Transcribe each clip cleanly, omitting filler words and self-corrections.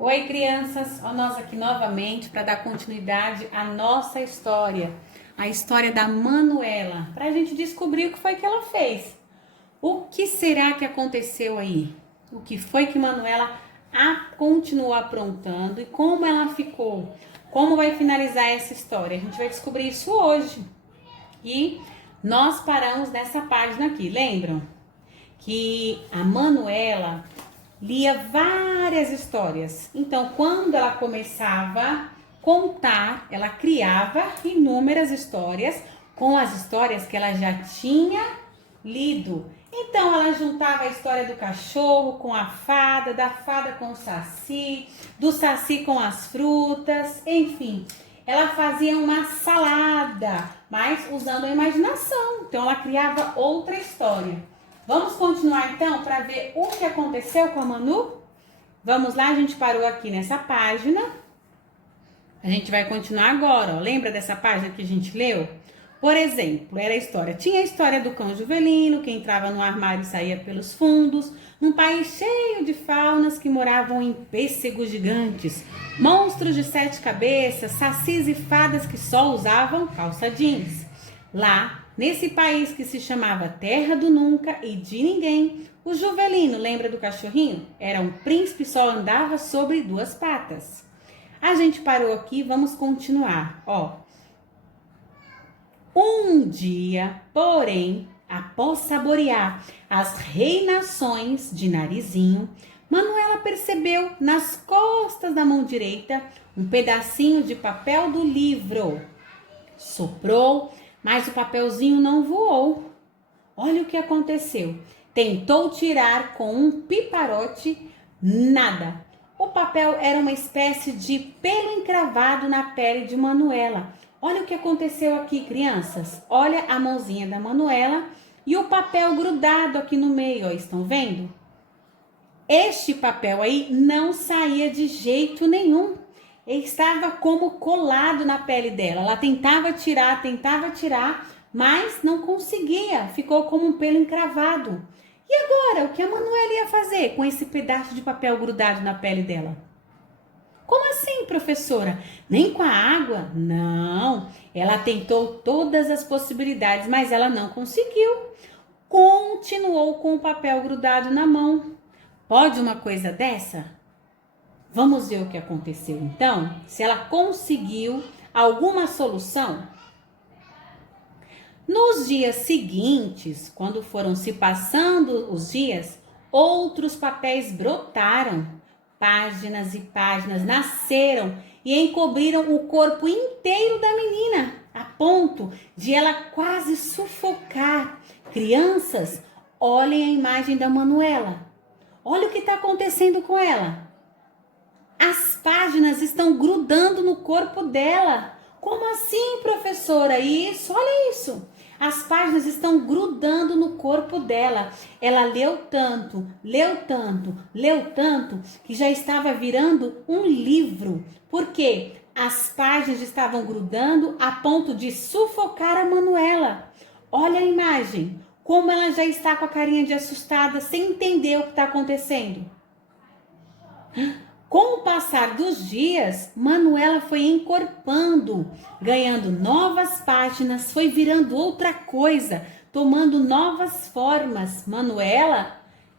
Oi, crianças! Ó, nós aqui novamente para dar continuidade à nossa história, a história da Manuela, para a gente descobrir o que foi que ela fez. O que será que aconteceu aí? O que foi que Manuela continuou aprontando e como ela ficou? Como vai finalizar essa história? A gente vai descobrir isso hoje. E nós paramos nessa página aqui, lembram? Que a Manuela lia várias histórias. Então, quando ela começava a contar, ela criava inúmeras histórias com as histórias que ela já tinha lido. Então, ela juntava a história do cachorro com a fada, da fada com o saci, do saci com as frutas, enfim. Ela fazia uma salada, mas usando a imaginação. Então, ela criava outra história. Vamos continuar então para ver o que aconteceu com a Manu? Vamos lá, a gente parou aqui nessa página. A gente vai continuar agora, ó. Lembra dessa página que a gente leu? Por exemplo, era a história. Tinha a história do cão Juvelino, que entrava no armário e saía pelos fundos, num país cheio de faunas que moravam em pêssegos gigantes, monstros de 7 cabeças, sacis e fadas que só usavam calça jeans. Lá, nesse país que se chamava Terra do Nunca e de Ninguém, o Juvelino, lembra do cachorrinho? Era um príncipe, só andava sobre 2 patas. A gente parou aqui, vamos continuar. Ó. Um dia, porém, após saborear as reinações de Narizinho, Manuela percebeu nas costas da mão direita um pedacinho de papel do livro. Soprou, mas o papelzinho não voou. Olha o que aconteceu. Tentou tirar com um piparote, nada. O papel era uma espécie de pelo encravado na pele de Manuela. Olha o que aconteceu aqui, crianças. Olha a mãozinha da Manuela e o papel grudado aqui no meio, ó, estão vendo? Este papel aí não saía de jeito nenhum. Ele estava como colado na pele dela. Ela tentava tirar, mas não conseguia. Ficou como um pelo encravado. E agora, o que a Manuela ia fazer com esse pedaço de papel grudado na pele dela? Como assim, professora? Nem com a água? Não. Ela tentou todas as possibilidades, mas ela não conseguiu. Continuou com o papel grudado na mão. Pode uma coisa dessa? Vamos ver o que aconteceu então? Se ela conseguiu alguma solução? Nos dias seguintes, quando foram se passando os dias, outros papéis brotaram. Páginas e páginas nasceram e encobriram o corpo inteiro da menina, a ponto de ela quase sufocar. Crianças, olhem a imagem da Manuela. Olha o que está acontecendo com ela. As páginas estão grudando no corpo dela. Como assim, professora? Isso, olha isso. As páginas estão grudando no corpo dela. Ela leu tanto, que já estava virando um livro. Por quê? As páginas estavam grudando a ponto de sufocar a Manuela. Olha a imagem, como ela já está com a carinha de assustada, sem entender o que está acontecendo. Com o passar dos dias, Manuela foi encorpando, ganhando novas páginas, foi virando outra coisa, tomando novas formas.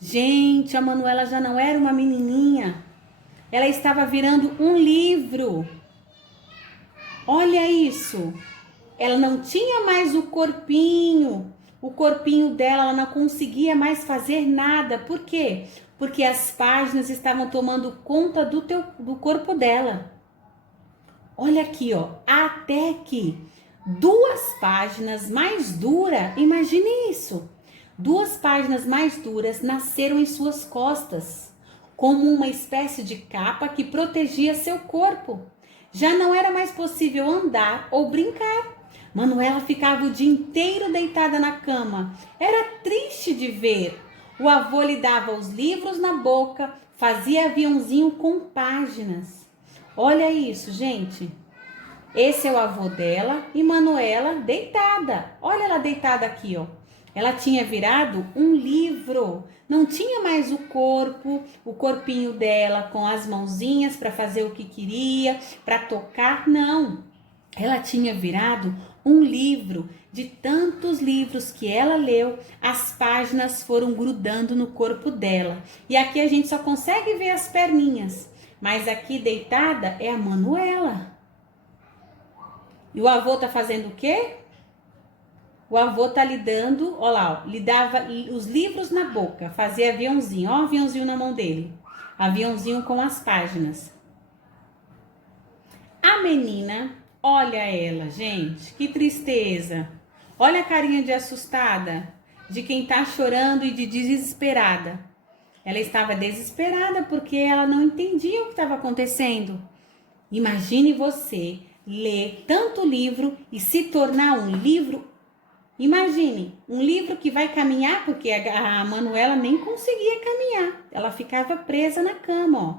Gente, a Manuela já não era uma menininha, ela estava virando um livro. Olha isso, ela não tinha mais o corpinho dela, ela não conseguia mais fazer nada. Por quê? Porque as páginas estavam tomando conta do corpo dela. Olha aqui, ó, até que 2 páginas mais duras, imagine isso, 2 páginas mais duras nasceram em suas costas, como uma espécie de capa que protegia seu corpo. Já não era mais possível andar ou brincar. Manuela ficava o dia inteiro deitada na cama. Era triste de ver. O avô lhe dava os livros na boca, fazia aviãozinho com páginas. Olha isso, gente. Esse é o avô dela e Manuela deitada. Olha ela deitada aqui, ó. Ela tinha virado um livro. Não tinha mais o corpinho dela com as mãozinhas para fazer o que queria, para tocar, não. Ela tinha virado um livro. De tantos livros que ela leu, as páginas foram grudando no corpo dela. E aqui a gente só consegue ver as perninhas, mas aqui deitada é a Manuela. E o avô tá fazendo o quê? O avô tá lhe dando, ó lá, lhe dava os livros na boca, fazia aviãozinho, ó, aviãozinho na mão dele. Aviãozinho com as páginas. A menina, olha ela, gente, que tristeza. Olha a carinha de assustada, de quem tá chorando e de desesperada. Ela estava desesperada porque ela não entendia o que estava acontecendo. Imagine você ler tanto livro e se tornar um livro. Imagine, um livro que vai caminhar, porque a Manuela nem conseguia caminhar. Ela ficava presa na cama, ó,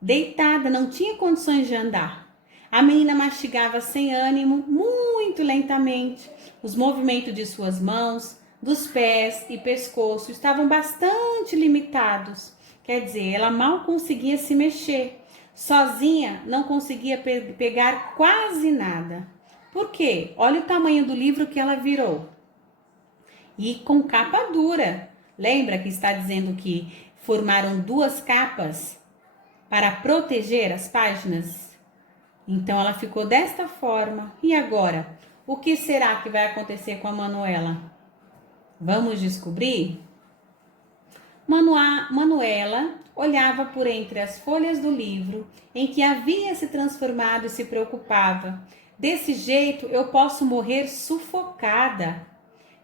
deitada, não tinha condições de andar. A menina mastigava sem ânimo, muito lentamente. Os movimentos de suas mãos, dos pés e pescoço estavam bastante limitados. Quer dizer, ela mal conseguia se mexer. Sozinha, não conseguia pegar quase nada. Por quê? Olha o tamanho do livro que ela virou. E com capa dura. Lembra que está dizendo que formaram 2 capas para proteger as páginas? Então ela ficou desta forma. E agora? O que será que vai acontecer com a Manuela? Vamos descobrir? Manuela olhava por entre as folhas do livro em que havia se transformado e se preocupava. Desse jeito eu posso morrer sufocada.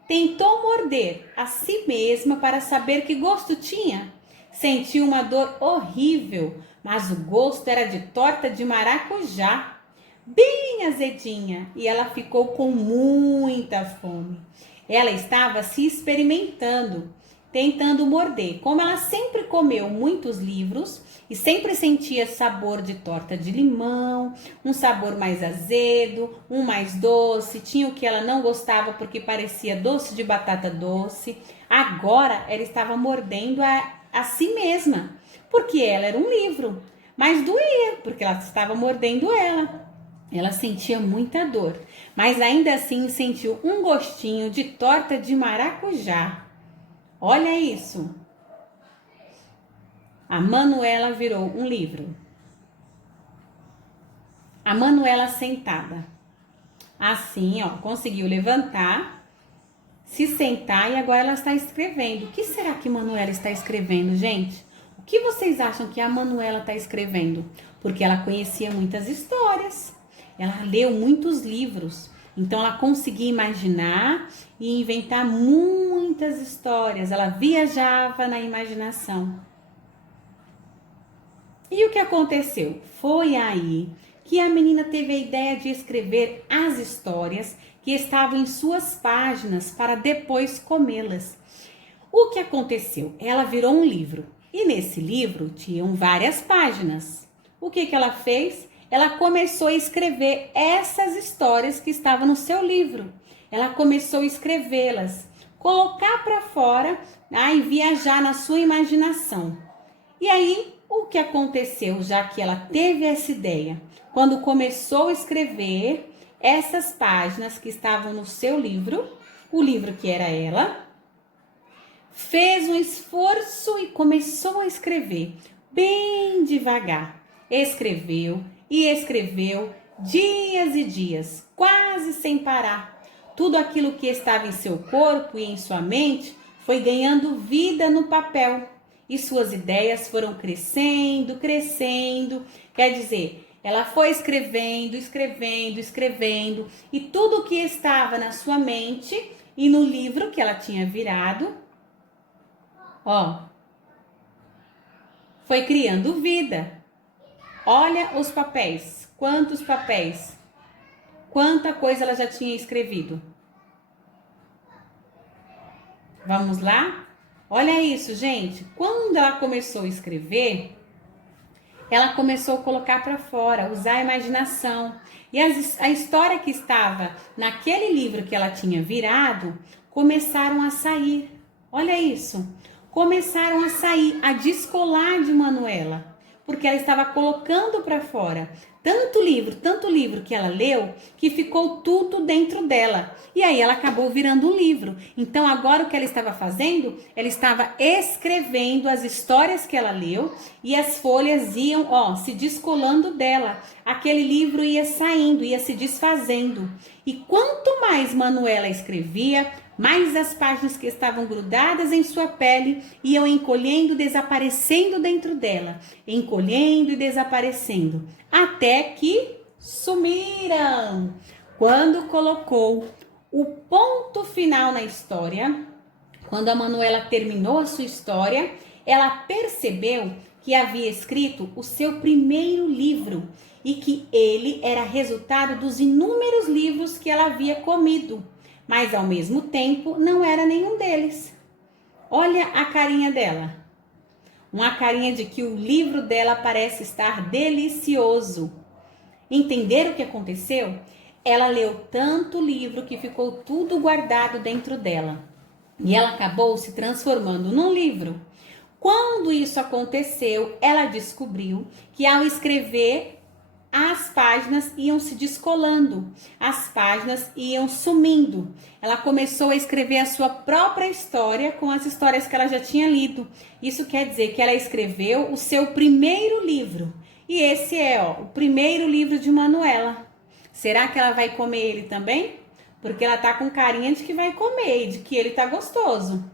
Tentou morder a si mesma para saber que gosto tinha. Sentiu uma dor horrível, mas o gosto era de torta de maracujá, bem azedinha, e ela ficou com muita fome. Ela estava se experimentando, tentando morder. Como ela sempre comeu muitos livros e sempre sentia sabor de torta de limão, um sabor mais azedo, um mais doce, tinha o que ela não gostava porque parecia doce de batata doce. Agora ela estava mordendo a si mesma, porque ela era um livro, mas doía, porque ela estava mordendo ela. Ela sentia muita dor, mas ainda assim sentiu um gostinho de torta de maracujá. Olha isso! A Manuela virou um livro. A Manuela sentada. Assim, ó, conseguiu levantar, se sentar e agora ela está escrevendo. O que será que Manuela está escrevendo, gente? O que vocês acham que a Manuela está escrevendo? Porque ela conhecia muitas histórias. Ela leu muitos livros. Então ela conseguia imaginar e inventar muitas histórias. Ela viajava na imaginação. E o que aconteceu? Foi aí que a menina teve a ideia de escrever as histórias que estavam em suas páginas para depois comê-las. O que aconteceu? Ela virou um livro e nesse livro tinham várias páginas. O que ela fez? Ela começou a escrever essas histórias que estavam no seu livro. Ela começou a escrevê-las, colocar para fora, e viajar na sua imaginação. E aí, o que aconteceu, já que ela teve essa ideia? Quando começou a escrever essas páginas que estavam no seu livro, o livro que era ela, fez um esforço e começou a escrever bem devagar. Escreveu e escreveu dias e dias, quase sem parar. Tudo aquilo que estava em seu corpo e em sua mente foi ganhando vida no papel. E suas ideias foram crescendo, crescendo. Quer dizer, ela foi escrevendo, escrevendo, escrevendo. E tudo que estava na sua mente e no livro que ela tinha virado, ó, foi criando vida. Olha os papéis. Quantos papéis? Quanta coisa ela já tinha escrevido. Vamos lá? Olha isso, gente. Quando ela começou a escrever, ela começou a colocar para fora, usar a imaginação. E a história que estava naquele livro que ela tinha virado, começaram a sair. Olha isso. começaram a sair, a descolar de Manuela, porque ela estava colocando para fora tanto livro que ela leu, que ficou tudo dentro dela. E aí ela acabou virando um livro. Então agora o que ela estava fazendo? Ela estava escrevendo as histórias que ela leu e as folhas iam, se descolando dela. Aquele livro ia saindo, ia se desfazendo. E quanto mais Manuela escrevia, mais as páginas que estavam grudadas em sua pele iam encolhendo, desaparecendo dentro dela, encolhendo e desaparecendo, até que sumiram. Quando colocou o ponto final na história, quando a Manuela terminou a sua história, ela percebeu que havia escrito o seu primeiro livro e que ele era resultado dos inúmeros livros que ela havia comido, mas ao mesmo tempo não era nenhum deles. Olha a carinha dela. Uma carinha de que o livro dela parece estar delicioso. Entenderam o que aconteceu? Ela leu tanto livro que ficou tudo guardado dentro dela. E ela acabou se transformando num livro. Quando isso aconteceu, ela descobriu que ao escrever, as páginas iam se descolando, as páginas iam sumindo. Ela começou a escrever a sua própria história com as histórias que ela já tinha lido. Isso quer dizer que ela escreveu o seu primeiro livro. E esse é, o primeiro livro de Manuela. Será que ela vai comer ele também? Porque ela tá com carinha de que vai comer, de que ele tá gostoso.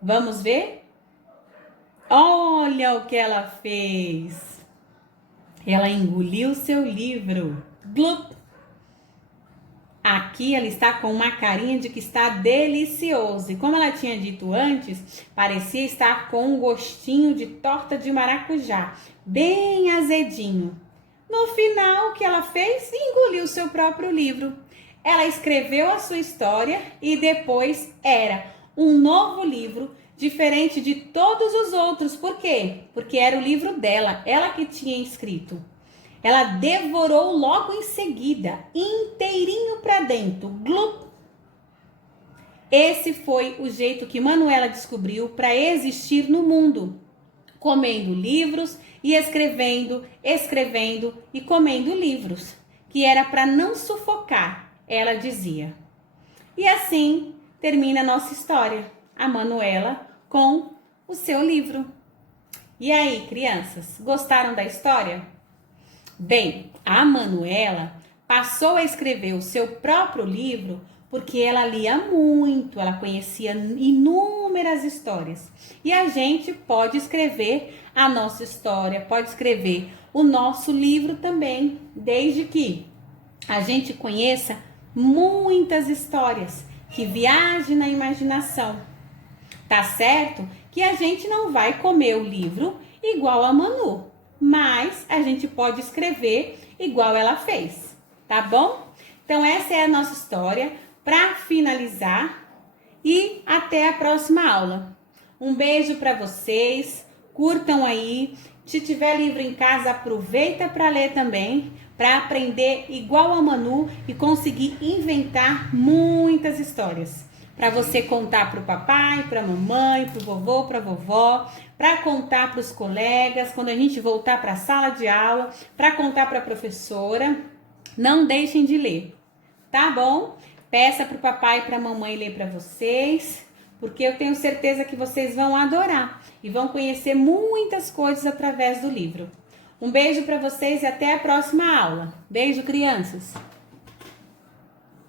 Vamos ver? Olha o que ela fez. Ela engoliu seu livro. Glup! Aqui ela está com uma carinha de que está delicioso. E como ela tinha dito antes, parecia estar com um gostinho de torta de maracujá, bem azedinho. No final, o que ela fez? Engoliu seu próprio livro. Ela escreveu a sua história e depois era um novo livro, diferente de todos os outros. Por quê? Porque era o livro dela, ela que tinha escrito. Ela devorou logo em seguida, inteirinho para dentro. Glup! Esse foi o jeito que Manuela descobriu para existir no mundo. Comendo livros e escrevendo e comendo livros. Que era para não sufocar, ela dizia. E assim termina a nossa história. A Manuela com o seu livro. E aí, crianças, gostaram da história? Bem, a Manuela passou a escrever o seu próprio livro porque ela lia muito, ela conhecia inúmeras histórias. E a gente pode escrever a nossa história, pode escrever o nosso livro também, desde que a gente conheça muitas histórias, que viaje na imaginação. Tá certo que a gente não vai comer o livro igual a Manu, mas a gente pode escrever igual ela fez, tá bom? Então essa é a nossa história para finalizar e até a próxima aula. Um beijo para vocês, curtam aí. Se tiver livro em casa, aproveita para ler também, para aprender igual a Manu e conseguir inventar muitas histórias. Para você contar para o papai, para a mamãe, para o vovô, para a vovó, para contar para os colegas, quando a gente voltar para a sala de aula, para contar para a professora. Não deixem de ler, tá bom? Peça para o papai e para a mamãe ler para vocês, porque eu tenho certeza que vocês vão adorar e vão conhecer muitas coisas através do livro. Um beijo para vocês e até a próxima aula. Beijo, crianças!